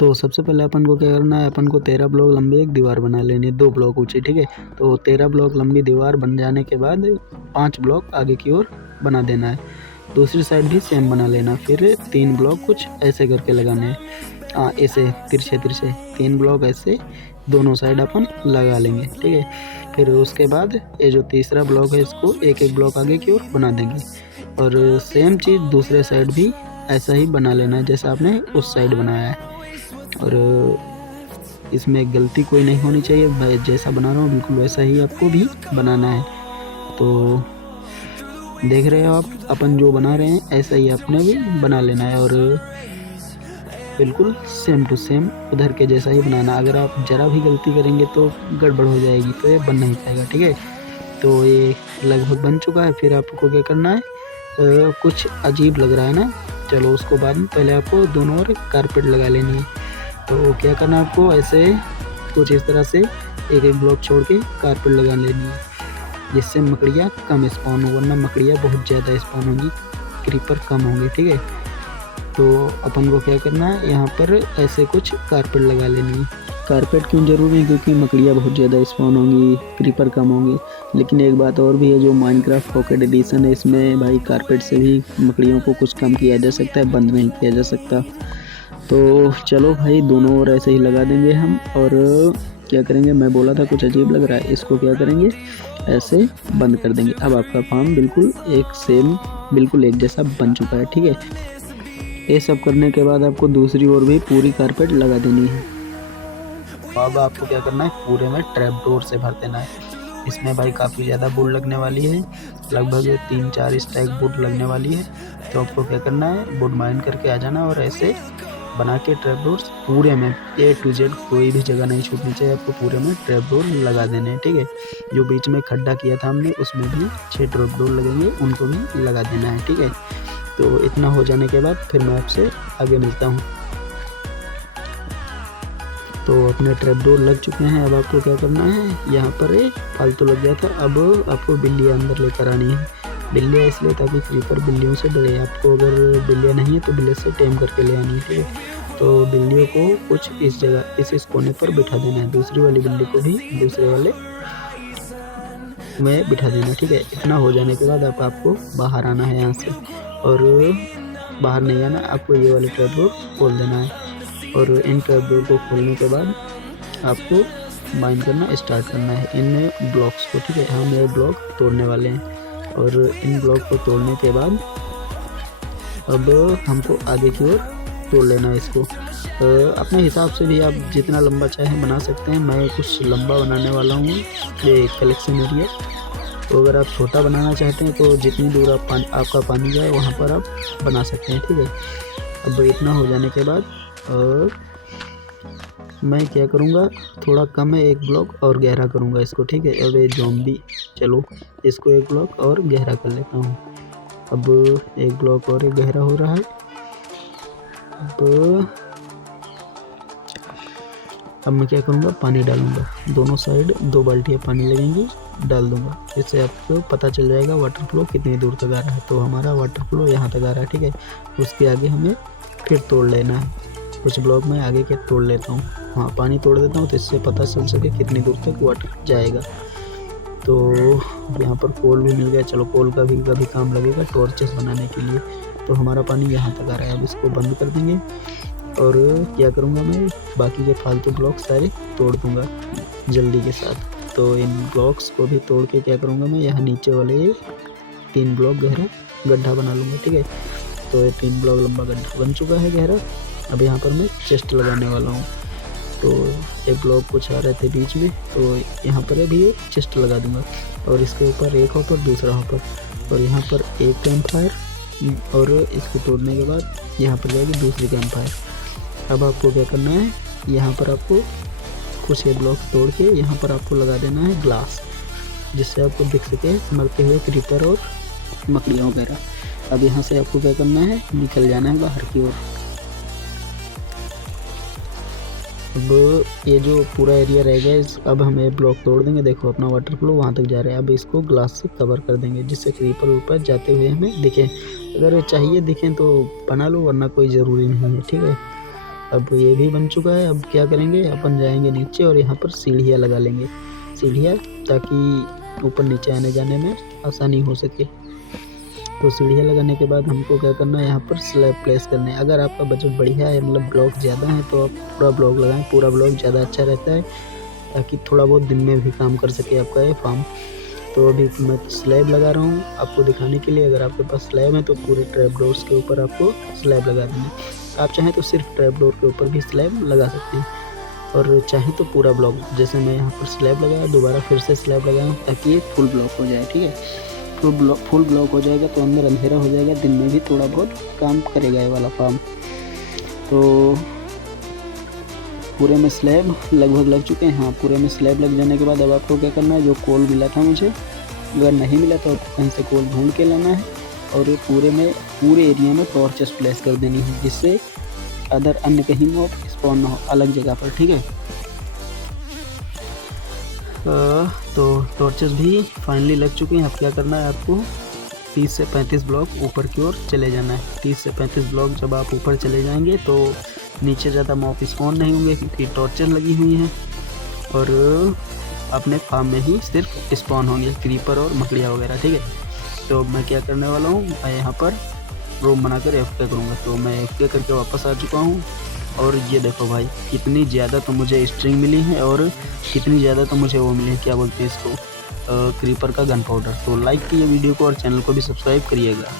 तो सबसे पहले अपन को क्या करना है, अपन को 13 ब्लॉक लंबी एक दीवार बना लेनी है, 2 ब्लॉक ऊँची, ठीक है। तो 13 ब्लॉक लंबी दीवार बन जाने के बाद 5 ब्लॉक आगे की ओर बना देना है। दूसरी साइड भी सेम बना लेना, फिर 3 ब्लॉक कुछ ऐसे करके लगाने हैं, ऐसे तिरछे 3 ब्लॉक ऐसे दोनों साइड अपन लगा लेंगे, ठीक है। फिर उसके बाद ये जो तीसरा ब्लॉक है इसको एक ब्लॉक आगे की ओर बना देंगे, और सेम चीज़ दूसरे साइड भी ऐसा ही बना लेना है जैसा आपने उस साइड बनाया है। और इसमें गलती कोई नहीं होनी चाहिए, मैं जैसा बना रहा हूँ बिल्कुल वैसा ही आपको भी बनाना है। तो देख रहे हो आप, अपन जो बना रहे हैं ऐसा ही आपने भी बना लेना है, और बिल्कुल सेम टू सेम उधर के जैसा ही बनाना। अगर आप ज़रा भी गलती करेंगे तो गड़बड़ हो जाएगी, तो ये बन नहीं पाएगा, ठीक है। तो ये लगभग बन चुका है। फिर आपको क्या करना है, कुछ अजीब लग रहा है ना, चलो उसको बाद में, पहले आपको दोनों ओर कारपेट लगा लेनी है। तो क्या करना है आपको, ऐसे कुछ इस तरह से एक ब्लॉक छोड़ के कारपेट लगा लेनी है, जिससे मकड़ियाँ कम स्पॉन हो, वरना मकड़ियाँ बहुत ज़्यादा स्पॉन होंगी, क्रीपर कम होंगे, ठीक है। तो अपन को क्या करना है, यहाँ पर ऐसे कुछ कारपेट लगा लेनी है। कारपेट क्यों ज़रूरी है, क्योंकि मकड़ियाँ बहुत ज़्यादा स्पॉन होंगी, क्रीपर कम होंगे। लेकिन एक बात और भी है, जो माइनक्राफ्ट पॉकेट एडिशन है इसमें भाई कारपेट से भी मकड़ियों को कुछ कम किया जा सकता है, बंद नहीं किया जा सकता। तो चलो भाई, दोनों ओर ऐसे ही लगा देंगे हम। और क्या करेंगे, मैं बोला था कुछ अजीब लग रहा है, इसको क्या करेंगे, ऐसे बंद कर देंगे। अब आपका फार्म बिल्कुल एक सेम, बिल्कुल एक जैसा बन चुका है, ठीक है। ये सब करने के बाद आपको दूसरी ओर भी पूरी कारपेट लगा देनी है। अब आपको क्या करना है, पूरे में ट्रैप डोर से भर देना है। इसमें भाई काफ़ी ज़्यादा वुड लगने वाली है, लगभग 3-4 स्टैक वुड लगने वाली है। तो आपको क्या करना है, वुड माइन करके आ जाना, और ऐसे बना के ट्रैप डोर्स पूरे में A to Z कोई भी जगह नहीं छूटनी चाहिए, आपको पूरे में ट्रैप डोर लगा देने हैं, ठीक है। जो बीच में खड्डा किया था हमने उसमें भी 6 ट्रैप डोर लगेंगे, उनको भी लगा देना है, ठीक है। तो इतना हो जाने के बाद फिर मैं आपसे आगे मिलता हूँ। तो अपने ट्रैप डोर लग चुके हैं। अब आपको क्या करना है, यहाँ पर फालतू लग गया था, अब आपको बिल्लियाँ अंदर लेकर आनी है। बिल्लियाँ इसलिए ताकि क्रीपर बिल्लियों से डरे। आपको अगर बिल्लियाँ नहीं है तो बिल्ली से टेम करके ले आनी है, ठीक है। तो बिल्लियों को कुछ इस जगह इस कोने पर बिठा देना है, दूसरी वाली बिल्ली को भी दूसरे वाले में बिठा देना, ठीक है। इतना हो जाने के बाद आपको बाहर आना है यहाँ से, और बाहर नहीं आना, आपको ये वाले ट्रैप डोर खोल देना है। और इन ट्रैप डोर को खोलने के बाद आपको माइन करना स्टार्ट करना है इन ब्लॉक्स को, ठीक है। हम ये ब्लॉक तोड़ने वाले हैं, और इन ब्लॉक को तोड़ने के बाद अब हमको आगे की ओर तोड़ लेना है इसको। अपने हिसाब से भी आप जितना लंबा चाहे बना सकते हैं। मैं कुछ लंबा बनाने वाला हूँ ये कलेक्शन एरिया। तो अगर आप छोटा बनाना चाहते हैं तो जितनी दूर आपका पानी जाए वहाँ पर आप बना सकते हैं, ठीक है। अब इतना हो जाने के बाद मैं क्या करूँगा, थोड़ा कम है, एक ब्लॉक और गहरा करूँगा इसको, ठीक है। अब ये ज़ॉम्बी, चलो इसको एक ब्लॉक और गहरा कर लेता हूँ। अब एक ब्लॉक और गहरा हो रहा है। अब मैं क्या करूँगा, पानी डालूँगा, दोनों साइड 2 बाल्टियाँ पानी लगेंगी, डाल दूँगा। इससे आपको पता चल जाएगा वाटर फ्लो कितनी दूर तक आ रहा है। तो हमारा वाटर फ्लो यहाँ तक आ रहा है, ठीक है। उसके आगे हमें फिर तोड़ लेना है, कुछ ब्लॉक में आगे के तोड़ लेता हूँ, हाँ पानी तोड़ देता हूँ, तो इससे पता चल सके कितनी दूर तक वाटर जाएगा। तो यहाँ पर कोल भी मिल गया, चलो कोल का भी कभी काम लगेगा टॉर्चेस बनाने के लिए। तो हमारा पानी यहाँ तक आ रहा है, अब इसको बंद कर देंगे। और क्या करूँगा, मैं बाकी के फालतू ब्लॉक सारे तोड़ दूँगा जल्दी के साथ। तो इन ब्लॉक्स को भी तोड़ के क्या करूँगा, मैं यहाँ नीचे वाले 3 ब्लॉक गहरा गड्ढा बना लूँगा, ठीक है। तो ये 3 ब्लॉक लंबा गड्ढा बन चुका है गहरा। अब यहाँ पर मैं चेस्ट लगाने वाला हूँ। तो एक ब्लॉक कुछ आ रहे थे बीच में, तो यहाँ पर भी एक चेस्ट लगा दूँगा, और इसके ऊपर एक हॉपर, दूसरा हॉपर, और यहाँ पर एक कैंप फायर, और इसको तोड़ने के बाद यहाँ पर जाएगी दूसरी कैंप फायर। अब आपको क्या करना है, यहाँ पर आपको कुछ ये ब्लॉक तोड़ के यहाँ पर आपको लगा देना है ग्लास, जिससे आपको दिख सके मरते हुए क्रीपर और मकड़ियाँ वगैरह। अब यहाँ से आपको क्या करना है, निकल जाना है बाहर की ओर। अब ये जो पूरा एरिया रह गया, अब हम ये ब्लॉक तोड़ देंगे, देखो अपना वाटर फ्लो वहाँ तक जा रहा है। अब इसको ग्लास से कवर कर देंगे, जिससे क्रीपर ऊपर जाते हुए हमें दिखे। अगर चाहिए दिखें तो बना लो, वरना कोई ज़रूरी नहीं है, ठीक है। अब ये भी बन चुका है। अब क्या करेंगे, अपन जाएंगे नीचे और यहाँ पर सीढ़ियाँ लगा लेंगे, सीढ़ियाँ, ताकि ऊपर नीचे आने जाने में आसानी हो सके। तो सीढ़ियाँ लगाने के बाद हमको क्या करना है, यहाँ पर स्लैब प्लेस करने हैं। अगर आपका बजट बढ़िया है, मतलब ब्लॉक ज़्यादा है, तो आप पूरा ब्लॉक लगाएं। पूरा ब्लॉक ज़्यादा अच्छा रहता है, ताकि थोड़ा बहुत दिन में भी काम कर सके आपका ये फार्म। तो अभी मैं स्लैब लगा रहा हूँ आपको दिखाने के लिए। अगर आपके पास स्लैब है तो पूरे ट्रैप डोर्स के ऊपर आपको स्लैब लगा देना। आप चाहें तो सिर्फ ट्रैप डोर के ऊपर भी स्लैब लगा सकते हैं, और चाहे तो पूरा ब्लॉक, जैसे मैं यहाँ पर स्लैब लगाया, दोबारा फिर से स्लैब लगाया, ताकि ये फुल ब्लॉक हो जाए। ठीक है, फुल ब्लॉक हो जाएगा तो अंदर अंधेरा हो जाएगा, दिन में भी थोड़ा बहुत काम करेगा ये वाला फार्म। तो पूरे में स्लैब लगभग लग चुके हैं। हाँ, पूरे में स्लैब लग जाने के बाद अब आपको क्या करना है, जो कोल मिला था मुझे, अगर नहीं मिला तो आपको कहीं से कोल ढूंढ के लाना है, और ये पूरे एरिया में टॉर्चेस प्लेस कर देनी है, जिससे अदर अन्य कहीं मॉब स्पॉन ना हो, अलग जगह पर। ठीक है, तो टॉर्चेस भी फाइनली लग चुके हैं। अब क्या करना है, आपको 30 से 35 ब्लॉक ऊपर की ओर चले जाना है। 30 से 35 ब्लॉक जब आप ऊपर चले जाएंगे तो नीचे ज़्यादा मॉब स्पॉन नहीं होंगे, क्योंकि टॉर्चेस लगी हुई हैं, और अपने फार्म में ही सिर्फ स्पॉन होंगे क्रीपर और मकड़ियाँ वगैरह। ठीक है, तो मैं क्या करने वाला हूँ, मैं यहाँ पर रूम बनाकर एफके करूँगा। तो मैं एफके करके वापस आ चुका हूँ, और ये देखो भाई, कितनी ज़्यादा तो मुझे स्ट्रिंग मिली है, और कितनी ज़्यादा तो मुझे वो मिली है, क्या बोलते हैं इसको, क्रीपर का गन पाउडर। तो लाइक कीजिए वीडियो को और चैनल को भी सब्सक्राइब करिएगा।